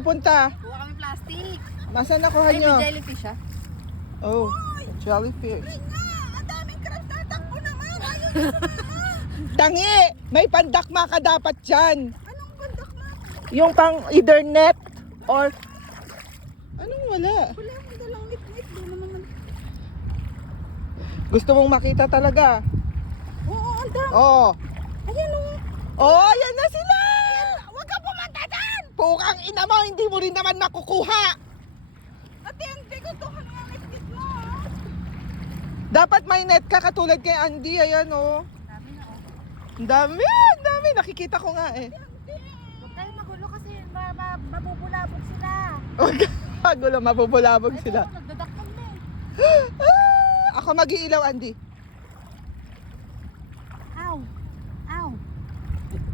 Punta. Kuha kami plastic. Nasaan nakuha Ay, nyo? may jellyfish ah. Oh, jellyfish. Ang daming crabs, tatakbo naman. Ayaw Tangi! May pandakma ka dapat dyan. Anong bandak na? Yung pang either net or... Anong wala? Wala akong dalang ngit-ngit. Doon naman. Gusto mong makita talaga? Oo, ang dami. Oo. Ayan o. Oh, yan na sila! Huwag ka pumunta dyan. Pukang ina mo, hindi mo rin naman makukuha. Ate, hindi ko to ang ngit-ngit mo. Dapat may net ka katulad kay Andy. Ayan oh. Dami na oh. Ang dami, ang dami. Nakikita ko nga eh. Huwag kayo magulo kasi mabubulabog sila. Gulo, mabubulabog sila. Ito, nagdadaktan na eh. Ako mag-iilaw, Andy. Ow. Ow.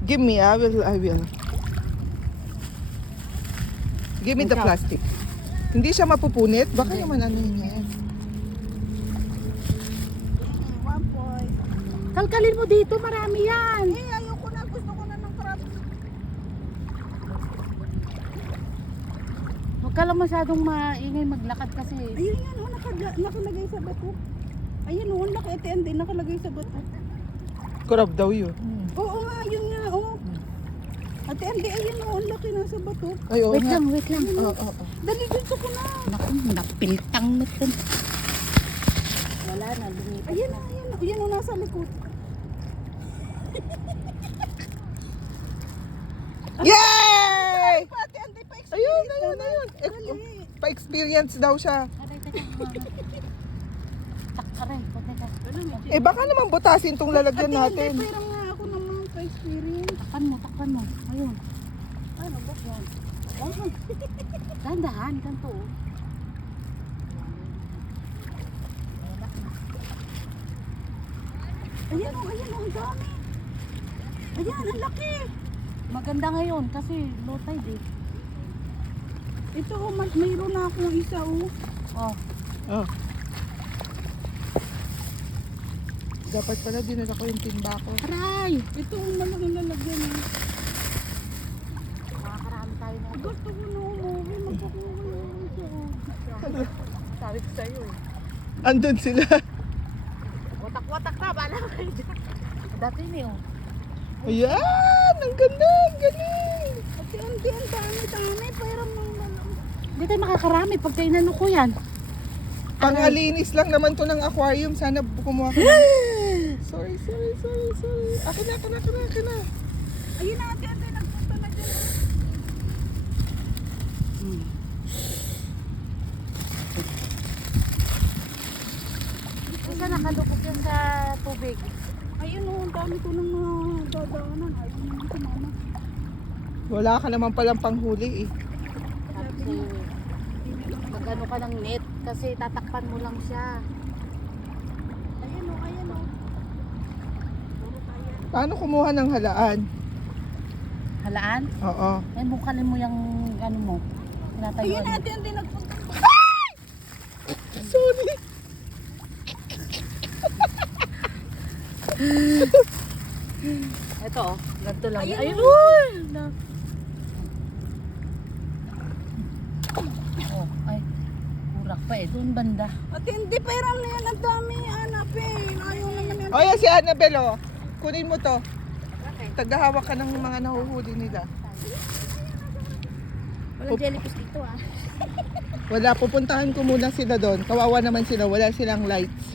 Give me, I will. Give me the plastic. Hindi siya mapupunit? Baka naman ano yun yan. One point. Kalkalin mo dito, marami yan. Eh, ayoko na. Gusto ko na ng crabs. Huwag ka lang masyadong maingay maglakad kasi. Ayun yan, oh, nakalagay sa bato. Ayun, oh, ang laki. Ate, hindi, nakalagay sa bato. Crab daw yun. Oo nga, yun nga, oh. Ate, hindi, ayun, oh, ang laki nasa bato. Ay, oo Wait nga. lang, wait lang. Oo. Dali, gusto ko na. Naku, napiltang na ito. Wala na, lumipas Ayun, na. ayun, ayun, oh, nasa likod. Yay! Ate, hindi pa Ayun, experience. ayun. Dali. Pa-experience daw siya. Aray, teka, aray, teka. Eh baka naman butasin tong lalagyan Ate, natin. hindi, pero nga ako naman pa-experience. Takpan mo. Ayun. Ano ba yan? Ayun. Dahan-dahan, ganito. Oh. Ayan, oh, ayan, oh, ang dami. Ayan, ang laki. Maganda ngayon kasi low tide eh. Ito, oh, mayroon na akong isa, oh. Oh, Oh. Dapat pala dinala ko yung timba ko. aray! Ito, oh, malaking lalagyan, oh. Makakarami tayo na. Gusto ko na umuwi, magpakuha na ito, oh. Sabi ko sa'yo eh. Andun sila. Watak-watak na, bala kayo dyan. Dati ni oh. Ayan! Ang ganda! Ang galing! Ate, hindi, ang dami, pero may nalang. Hindi tayo makakarami pag kainano ko yan. Pangalinis lang naman to ng aquarium. Sana kumuha ka. Sorry. Akin na. Ayun na, ate, nagpunta na dyan. Isa nakalubog yan sa tubig. Ayun, oh, ang dami ko nang dadaanan. Ayun naman si mama. Wala ka naman palang panghuli eh. Sabi ko, mag-ano ka ng net kasi tatakpan mo lang siya. Ayun, oh, ayun, oh. Puro kaya. Paano kumuha ng halaan? Halaan? Oo. Ay, bukalin mo yung ano mo. Ayun Tinatayuan na, mo. ate, hindi nagpunta. Sorry. Ito oh, ganito lang. Ayun, Ayun, oh. uy! Oh, ay. Burak pa eh. Doon banda. Ate, hindi, pero na yan, ang dami, hanapin. Ayaw naman yan. O yan si Annabelle oh. Kunin mo to. Tagahawak ka ng mga nahuhuli nila. Walang jellyfish dito, ah. Wala, pupuntahan ko muna sila doon. Kawawa naman sila, wala silang lights.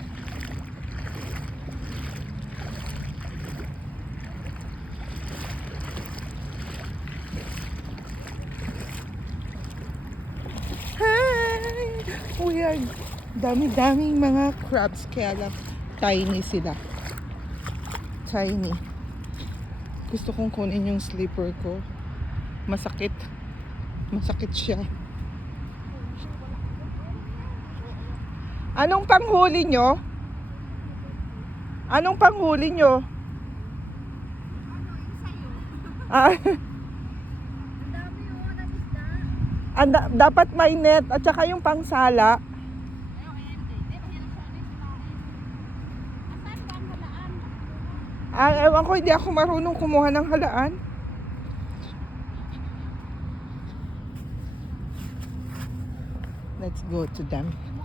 Hi! Weird. Dami-daming mga crabs, kaya lang tiny sila. Tiny. Gusto kong kunin yung slipper ko. Masakit. Masakit siya. Anong panghuli nyo? Anong panghuli nyo? Ah, dapat may net at saka yung pangsala. Ewan ko, hindi ako marunong kumuha ng halaan. Let's go to them.